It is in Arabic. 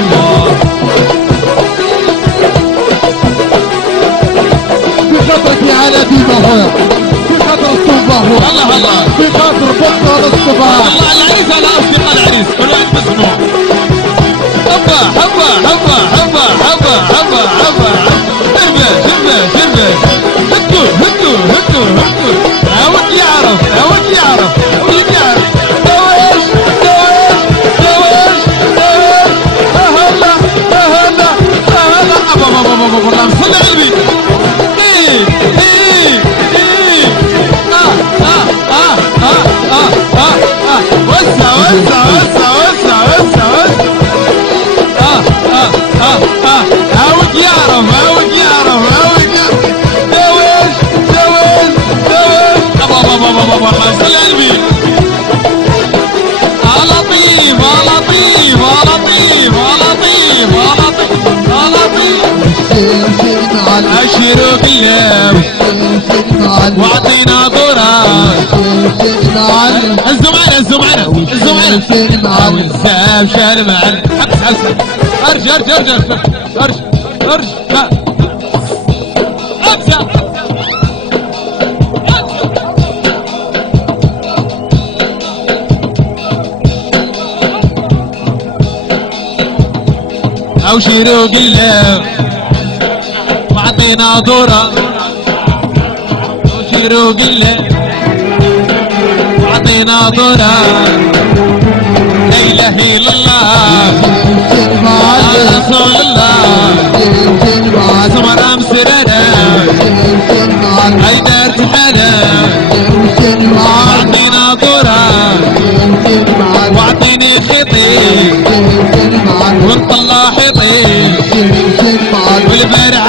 الله. في خاطرك على ديما خويا، في خاطر الصوبة خويا. الله الله. في خاطر بطل الصباح. الله العريس على اصدقاء العريس كل واحد باسمه. حبه حبه حبه حبه حبه حبه حبه شربه شربه هكو هكو هكو هكو. عاود يعرف عاود يعرف عاود يعرف. زواج زواج زواج زواج. هلا هلا هلا. الله صل على النبي. ايه ايه ايه. وسع وسع وسع وسع وسع وسع. عاود يعرف عاود يعرف عاود يعرف. زواج زواج زواج. الله صل على النبي. لطيف لطيف لطيف لطيف لطيف لطيف. اشروا قلب واعطينا ضرر. الزمعنا الزمعنا الزمعنا والسام شارب معنا. حبس ارجع ارجع ارجع ارجع ارجع. ارجع او شيروا قلب واعطينا ضرر. شيروا قلب واعطينا ضرر. لا اله الا الله رسول الله. سمرة مسررة هيدر تحنى. واعطينا ضرر واعطيني خطيب ونطلع حطيب. والبارح